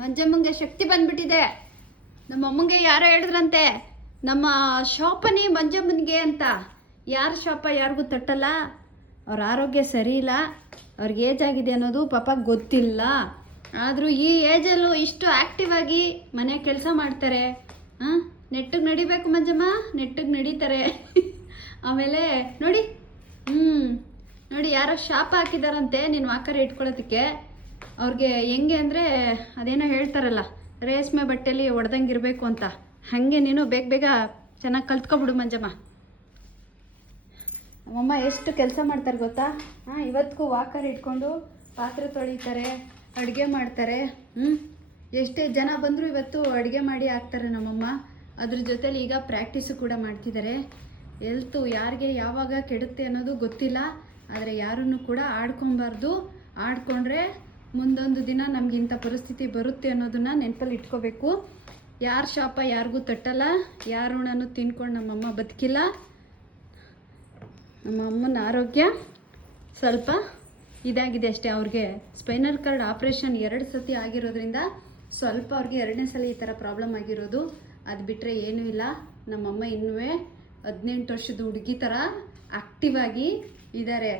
ಮಂಜಮ್ಮಂಗೆ ಶಕ್ತಿ ಬಂದ್ಬಿಟ್ಟಿದೆ. ನಮ್ಮ ಅಮ್ಮಂಗೆ ಯಾರೋ ಹೇಳಿದ್ರಂತೆ ನಮ್ಮ ಶಾಪನಿ ಮಂಜಮ್ಮನಿಗೆ ಅಂತ. ಯಾರ ಶಾಪ ಯಾರಿಗೂ ತಟ್ಟಲ್ಲ. ಅವ್ರ ಆರೋಗ್ಯ ಸರಿ ಇಲ್ಲ, ಅವ್ರಿಗೆ ಏಜ್ ಆಗಿದೆ ಅನ್ನೋದು ಪಾಪ ಗೊತ್ತಿಲ್ಲ. ಆದರೂ ಈ ಏಜಲ್ಲೂ ಇಷ್ಟು ಆ್ಯಕ್ಟಿವ್ ಆಗಿ ಮನೆ ಕೆಲಸ ಮಾಡ್ತಾರೆ. ನೆಟ್ಟಿಗೆ ನಡಿಬೇಕು ಮಂಜಮ್ಮ, ನೆಟ್ಟಿಗೆ ನಡೀತಾರೆ. ಆಮೇಲೆ ನೋಡಿ ನೋಡಿ ಯಾರೋ ಶಾಪ ಹಾಕಿದಾರಂತೆ ನೀನು ವಾಕರ್ ಇಟ್ಕೊಳ್ಳೋದಕ್ಕೆ. ಅವ್ರಿಗೆ ಹೆಂಗೆ ಅಂದರೆ ಅದೇನೋ ಹೇಳ್ತಾರಲ್ಲ, ರೇಷ್ಮೆ ಬಟ್ಟೆಯಲ್ಲಿ ಹೊಡೆದಂಗೆ ಇರಬೇಕು ಅಂತ. ಹಾಗೆ ನೀನು ಬೇಗ ಬೇಗ ಚೆನ್ನಾಗಿ ಕಲ್ತ್ಕೊಬಿಡು ಮಂಜಮ್ಮ. ನಮ್ಮಮ್ಮ ಎಷ್ಟು ಕೆಲಸ ಮಾಡ್ತಾರೆ ಗೊತ್ತಾ. ಇವತ್ತಿಗೂ ವಾಕರ್ ಇಟ್ಕೊಂಡು ಪಾತ್ರೆ ತೊಳಿತಾರೆ, ಅಡುಗೆ ಮಾಡ್ತಾರೆ. ಎಷ್ಟೇ ಜನ ಬಂದರೂ ಇವತ್ತು ಅಡುಗೆ ಮಾಡಿ ಹಾಕ್ತಾರೆ ನಮ್ಮಮ್ಮ. ಅದ್ರ ಜೊತೇಲಿ ಈಗ ಪ್ರಾಕ್ಟೀಸು ಕೂಡ ಮಾಡ್ತಿದ್ದಾರೆ. ಎಲ್ತು ಯಾರಿಗೆ ಯಾವಾಗ ಕೆಡುತ್ತೆ ಅನ್ನೋದು ಗೊತ್ತಿಲ್ಲ. ಆದರೆ ಯಾರನ್ನು ಕೂಡ ಆಡ್ಕೊಬಾರ್ದು. ಆಡ್ಕೊಂಡ್ರೆ ಮುಂದೊಂದು ದಿನ ನಮಗಿಂಥ ಪರಿಸ್ಥಿತಿ ಬರುತ್ತೆ ಅನ್ನೋದನ್ನು ನೆನಪಲ್ಲಿ ಇಟ್ಕೋಬೇಕು. ಯಾರ ಶಾಪ ಯಾರಿಗೂ ತಟ್ಟಲ್ಲ, ಯಾರ ಋಣನೂ ತಿನ್ಕೊಂಡು ನಮ್ಮಮ್ಮ ಬದುಕಿಲ್ಲ. ನಮ್ಮ ಅಮ್ಮನ ಆರೋಗ್ಯ ಸ್ವಲ್ಪ ಇದಾಗಿದೆ ಅಷ್ಟೇ. ಅವ್ರಿಗೆ ಸ್ಪೈನಲ್ ಕಾರ್ಡ್ ಆಪ್ರೇಷನ್ 2 ಸತಿ ಆಗಿರೋದ್ರಿಂದ ಸ್ವಲ್ಪ ಅವ್ರಿಗೆ 2ನೇ ಸಲ ಈ ಥರ ಪ್ರಾಬ್ಲಮ್ ಆಗಿರೋದು. ಅದು ಬಿಟ್ಟರೆ ಏನೂ ಇಲ್ಲ. ನಮ್ಮಮ್ಮ ಇನ್ನೂ 18 ವರ್ಷದ ಹುಡುಗಿ ಥರ ಆ್ಯಕ್ಟಿವ್ ಆಗಿ ಇದ್ದಾರೆ.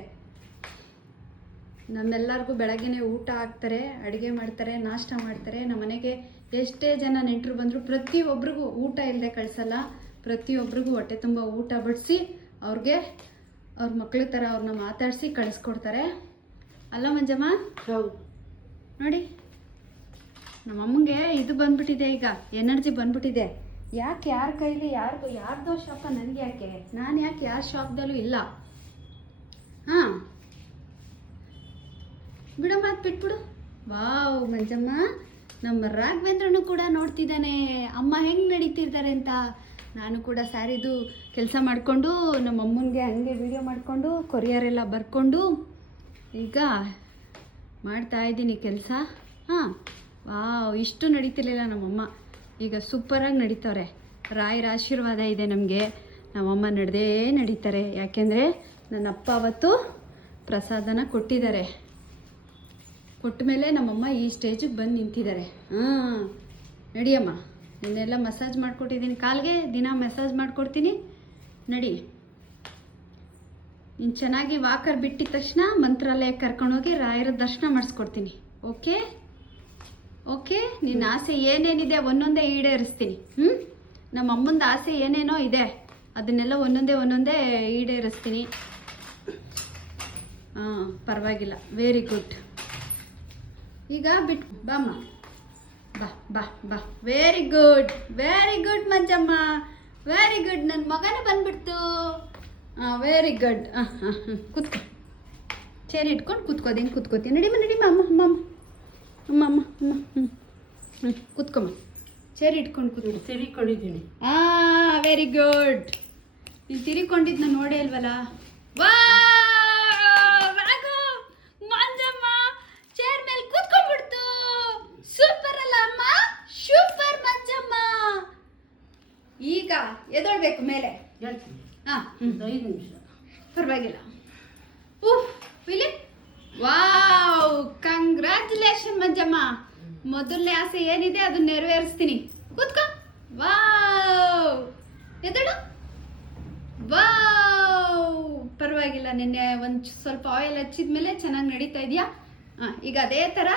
ನಮ್ಮೆಲ್ಲರಿಗೂ ಬೆಳಗ್ಗೆನೇ ಊಟ ಹಾಕ್ತಾರೆ, ಅಡುಗೆ ಮಾಡ್ತಾರೆ, ನಾಷ್ಟ ಮಾಡ್ತಾರೆ. ನಮ್ಮ ಮನೆಗೆ ಎಷ್ಟೇ ಜನ ನೆಂಟರು ಬಂದರೂ ಪ್ರತಿಯೊಬ್ಬರಿಗೂ ಊಟ ಇಲ್ಲದೆ ಕಳಿಸಲ್ಲ. ಪ್ರತಿಯೊಬ್ಬರಿಗೂ ಹೊಟ್ಟೆ ತುಂಬ ಊಟ ಬಡಿಸಿ ಅವ್ರಿಗೆ ಅವ್ರ ಮಕ್ಳ ಥರ ಅವ್ರನ್ನ ಮಾತಾಡಿಸಿ ಕಳಿಸ್ಕೊಡ್ತಾರೆ. ಅಲ್ಲ ಮಂಜಮ್ಮ? ಹೌದು ನೋಡಿ ನಮ್ಮಮ್ಮಂಗೆ ಇದು ಬಂದ್ಬಿಟ್ಟಿದೆ, ಈಗ ಎನರ್ಜಿ ಬಂದ್ಬಿಟ್ಟಿದೆ. ಯಾಕೆ ಯಾರ ಕೈಲಿ ಯಾರ್ದೋ ಶಾಪ ನನಗೆ ಯಾಕೆ? ನಾನು ಯಾಕೆ ಯಾರ ಶಾಪದಲ್ಲೂ ಇಲ್ಲ. ಬಿಡೋ ಮಾತು ಬಿಟ್ಬಿಡು. ವಾವ್ ಮಂಜಮ್ಮ, ನಮ್ಮ ರಾಘವೇಂದ್ರನು ಕೂಡ ನೋಡ್ತಿದ್ದಾನೆ ಅಮ್ಮ ಹೆಂಗೆ ನಡೀತಿರ್ತಾರೆ ಅಂತ. ನಾನು ಕೂಡ ಸ್ಯಾರಿದು ಕೆಲಸ ಮಾಡಿಕೊಂಡು ನಮ್ಮ ಅಮ್ಮನಿಗೆ ಹಂಗೆ ವಿಡಿಯೋ ಮಾಡಿಕೊಂಡು ಕೊರಿಯರೆಲ್ಲ ಬರ್ಕೊಂಡು ಈಗ ಮಾಡ್ತಾಯಿದ್ದೀನಿ ಕೆಲಸ. ವಾವ್, ಇಷ್ಟು ನಡೀತಿರ್ಲಿಲ್ಲ ನಮ್ಮಮ್ಮ. ಈಗ ಸೂಪರಾಗಿ ನಡೀತವ್ರೆ. ರಾಯರ ಆಶೀರ್ವಾದ ಇದೆ ನಮಗೆ. ನಮ್ಮಮ್ಮ ನಡೆದೇ ನಡೀತಾರೆ. ಯಾಕೆಂದರೆ ನನ್ನ ಅಪ್ಪ ಅವತ್ತು ಪ್ರಸಾದನ ಕೊಟ್ಟಿದ್ದಾರೆ. ಕೊಟ್ಟ ಮೇಲೆ ನಮ್ಮಮ್ಮ ಈ ಸ್ಟೇಜಿಗೆ ಬಂದು ನಿಂತಿದ್ದಾರೆ. ನಡಿಯಮ್ಮ, ನಿನ್ನೆಲ್ಲ ಮಸಾಜ್ ಮಾಡಿಕೊಟ್ಟಿದ್ದೀನಿ ಕಾಲಿಗೆ, ದಿನ ಮಸಾಜ್ ಮಾಡಿಕೊಡ್ತೀನಿ. ನಡಿ, ನೀನು ಚೆನ್ನಾಗಿ ವಾಕರ್ ಬಿಟ್ಟಿದ ತಕ್ಷಣ ಮಂತ್ರಾಲಯಕ್ಕೆ ಕರ್ಕೊಂಡೋಗಿ ರಾಯರ ದರ್ಶನ ಮಾಡಿಸ್ಕೊಡ್ತೀನಿ. Okay okay? ನಿನ್ನ ಆಸೆ ಏನೇನಿದೆ ಒಂದೊಂದೇ ಈಡೇರಿಸ್ತೀನಿ. ನಮ್ಮ ಅಮ್ಮಂದು ಆಸೆ ಏನೇನೋ ಇದೆ ಅದನ್ನೆಲ್ಲ ಒಂದೊಂದೇ ಈಡೇರಿಸ್ತೀನಿ. ಪರವಾಗಿಲ್ಲ, ವೆರಿ ಗುಡ್. ಈಗ ಬಿಟ್ಟು ಬಾಮ್ಮ, ಬಾ ಬಾ ಬಾ. Very good Manjamma, very good. ನನ್ನ ಮಗನೇ ಬಂದ್ಬಿಡ್ತು. Very good. ಕೂತ್ಕೊ, ಚೇರ್ ಇಟ್ಕೊಂಡು ಕೂತ್ಕೋದು. ಹೆಂಗೆ ಕೂತ್ಕೋತೀನಿ? ನಡಿಮ್ಮ ಅಮ್ಮ. ಕೂತ್ಕೊಮ್ಮ, ಚೇರ್ ಇಟ್ಕೊಂಡು ಕೂತ್ಕೊ. ತಿರಿಕೊಂಡಿದ್ದೀನಿ. Very good. ನೀನು ತಿರಿಕೊಂಡಿದ್ದು ನೋಡೇ ಇಲ್ವಲ್ಲ. ವಾ, ಮಂಜಮ್ಮ ಚೇರ್ ಮೇಲೆ ಕೂತ್ಕೊಂಡ್ಬಿಡ್ತು. ಸೂಪರ್ ಅಲ್ಲ ಅಮ್ಮ? ಸೂಪರ್ ಮಂಜಮ್ಮ. ಈಗ ಎದೊಳ್ಬೇಕು ಮೇಲೆ. 5 ನಿಮಿಷ ಪರವಾಗಿಲ್ಲ. ವಿಲಿ, ವಾವ್, ಕಂಗ್ರ್ಯಾಚುಲೇಷನ್ ಮಂಜಮ್ಮ. ಮೊದಲನೇ ಆಸೆ ಏನಿದೆ ಅದನ್ನ ನೆರವೇರಿಸ್ತೀನಿ. ಕೂತ್ಕೋ. ವಾವ್, ಎದಳು. ವಾವ್, ಪರವಾಗಿಲ್ಲ. ನಿನ್ನೆ ಒಂದು ಸ್ವಲ್ಪ ಆಯಿಲ್ ಹಚ್ಚಿದ ಮೇಲೆ ಚೆನ್ನಾಗಿ ನಡೀತಾ ಇದೆಯಾ? ಈಗ ಅದೇ ಥರ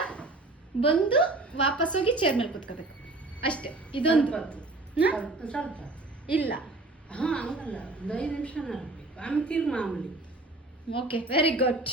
ಬಂದು ವಾಪಸ್ ಹೋಗಿ ಚೇರ್ ಮೇಲೆ ಕೂತ್ಕೋಬೇಕು ಅಷ್ಟೇ. ಇದೊಂದು ಸ್ವಲ್ಪ ಇಲ್ಲ. ಹಂಗಲ್ಲ, 5 ನಿಮಿಷ ಆಮೇಲೆ ತಿರ್ಗಿ ಮಾಮೂಲಿ. Okay, very good.